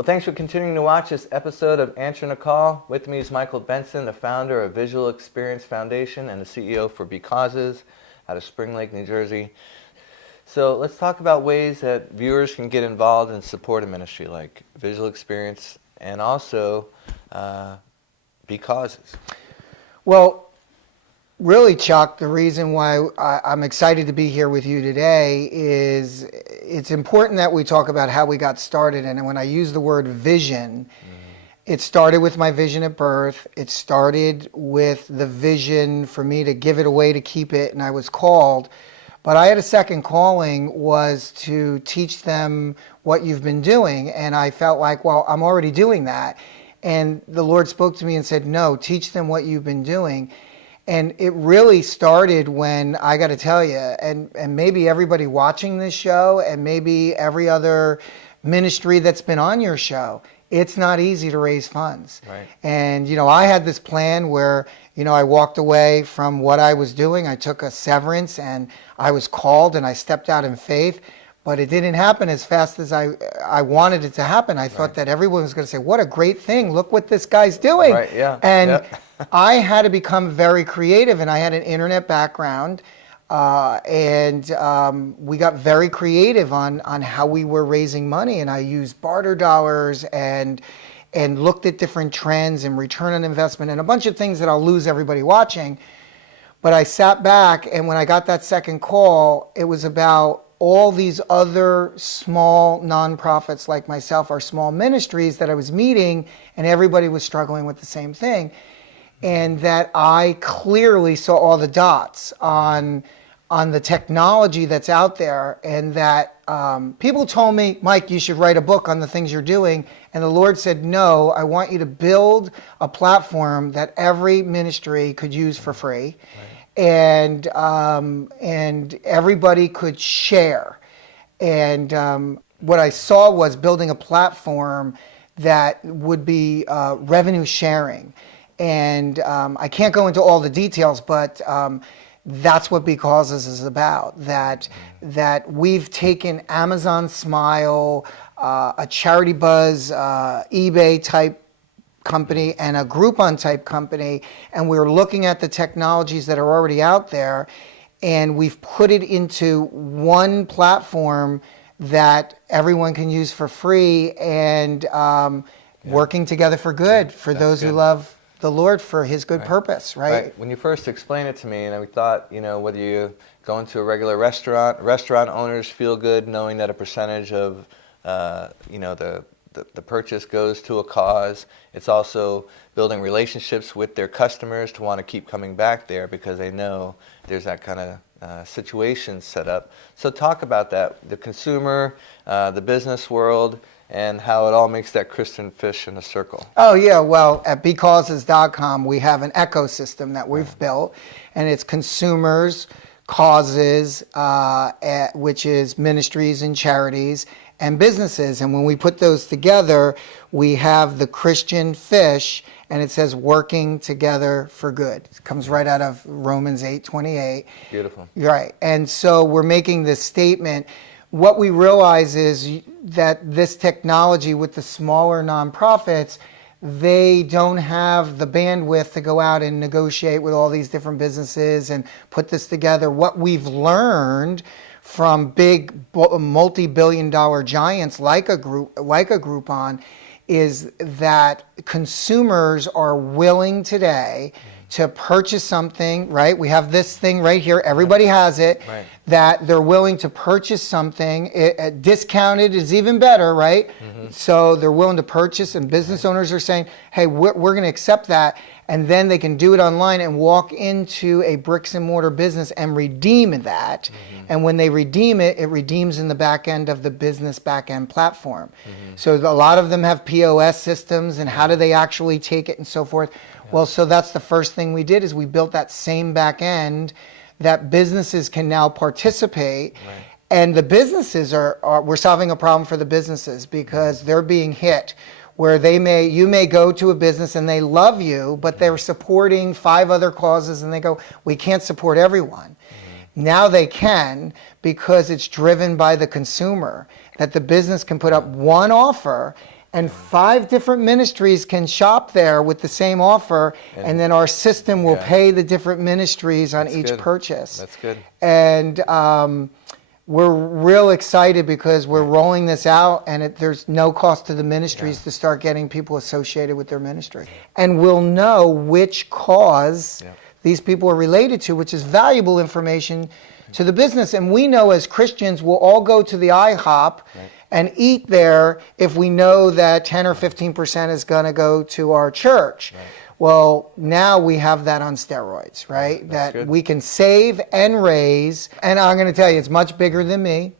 Well, thanks for continuing to watch this episode of Answering a Call. With me is Michael Benson, the founder of Visual Experience Foundation and the CEO for Because out of Spring Lake, New Jersey. So let's talk about ways that viewers can get involved and support a ministry like Visual Experience and also Because. Well, really, Chuck, the reason why I'm excited to be here with you today is it's important that we talk about how we got started. And when I use the word vision, it started with my vision at birth. It started with the vision for me to give it away to keep it, and I was called. But I had a second calling, was to teach them what you've been doing. And I felt like, well, I'm already doing that. And the Lord spoke to me and said, no, teach them what you've been doing. And it really started when, I got to tell you, and maybe everybody watching this show and maybe every other ministry that's been on your show, it's not easy to raise funds. Right. And, I had this plan where, I walked away from what I was doing. I took a severance and I was called and I stepped out in faith. But it didn't happen as fast as I wanted it to happen. I thought that everyone was going to say, what a great thing. Look what this guy's doing. Right, yeah. And I had to become very creative, and I had an internet background. And we got very creative on how we were raising money. And I used barter dollars and looked at different trends and return on investment and a bunch of things that I'll lose everybody watching. But I sat back, and when I got that second call, it was about all these other small nonprofits like myself, or small ministries that I was meeting, and everybody was struggling with the same thing. And that I clearly saw all the dots on the technology that's out there, and that people told me, Mike, you should write a book on the things you're doing. And the Lord said, no, I want you to build a platform that every ministry could use for free. Right. And everybody could share. And what I saw was building a platform that would be revenue sharing. And I can't go into all the details, but that's what Because is about. That we've taken Amazon Smile, a Charity Buzz, eBay type company and a Groupon type company, and we're looking at the technologies that are already out there, and we've put it into one platform that everyone can use for free, and working together for good for those who love the Lord for His good purpose, right? When you first explained it to me, and we thought, whether you go into a regular restaurant owners feel good knowing that a percentage of the purchase goes to a cause. It's also building relationships with their customers to want to keep coming back there because they know there's that kind of situation set up. So talk about that, the consumer, the business world, and how it all makes that Christian fish in a circle. Oh yeah, well, at becauses.com we have an ecosystem that we've built, and it's consumers, causes, which is ministries and charities, and businesses. And when we put those together, we have the Christian fish, and it says working together for good. It comes right out of Romans 8:28. Beautiful. Right. And so we're making this statement. What we realize is that this technology with the smaller nonprofits, they don't have the bandwidth to go out and negotiate with all these different businesses and put this together. What we've learned from big multi-billion-dollar giants like a Groupon is that consumers are willing today to purchase something, right? We have this thing right here, everybody has it, right. That they're willing to purchase something. Discounted is even better, right? Mm-hmm. So they're willing to purchase, and business owners are saying, hey, we're going to accept that. And then they can do it online and walk into a bricks and mortar business and redeem that. Mm-hmm. And when they redeem it, it redeems in the back end of the business back end platform. Mm-hmm. So a lot of them have POS systems, and how do they actually take it and so forth. Yeah. Well, so that's the first thing we did, is we built that same back end that businesses can now participate. Right. And the businesses we're solving a problem for the businesses because they're being hit where you may go to a business and they love you, but they're supporting 5 other causes and they go, we can't support everyone. Mm-hmm. Now they can, because it's driven by the consumer, that the business can put up one offer and 5 different ministries can shop there with the same offer, and then our system will pay the different ministries on each purchase. That's good. And we're real excited because we're rolling this out, and there's no cost to the ministries to start getting people associated with their ministry. And we'll know which cause these people are related to, which is valuable information to the business. And we know as Christians, we'll all go to the IHOP and eat there if we know that 10 or 15% is going to go to our church. Well, now we have that on steroids, right? That we can save and raise. And I'm going to tell you, it's much bigger than me.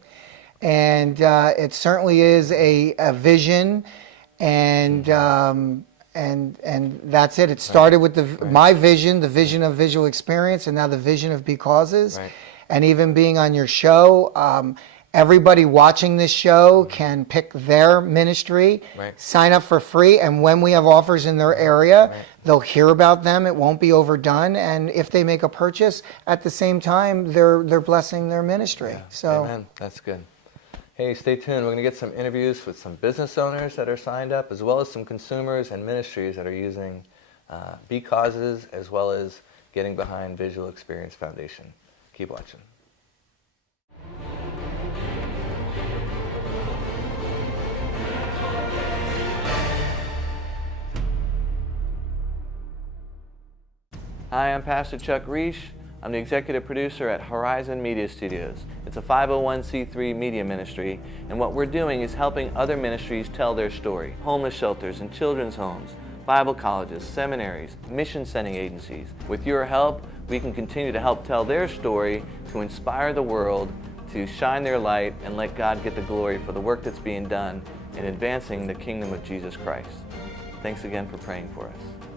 And it certainly is a vision. And that's it. It started with my vision, the vision of visual experience, and now the vision of Be Causes. And even being on your show, everybody watching this show can pick their ministry, sign up for free, and when we have offers in their area, they'll hear about them. It won't be overdone, and if they make a purchase, at the same time, they're blessing their ministry. So, amen. That's good. Hey, stay tuned. We're going to get some interviews with some business owners that are signed up, as well as some consumers and ministries that are using Be Causes, as well as getting behind Visual Experience Foundation. Keep watching. Hi, I'm Pastor Chuck Reich. I'm the executive producer at Horizon Media Studios. It's a 501c3 media ministry, and what we're doing is helping other ministries tell their story. Homeless shelters and children's homes, Bible colleges, seminaries, mission-sending agencies. With your help, we can continue to help tell their story, to inspire the world, to shine their light, and let God get the glory for the work that's being done in advancing the kingdom of Jesus Christ. Thanks again for praying for us.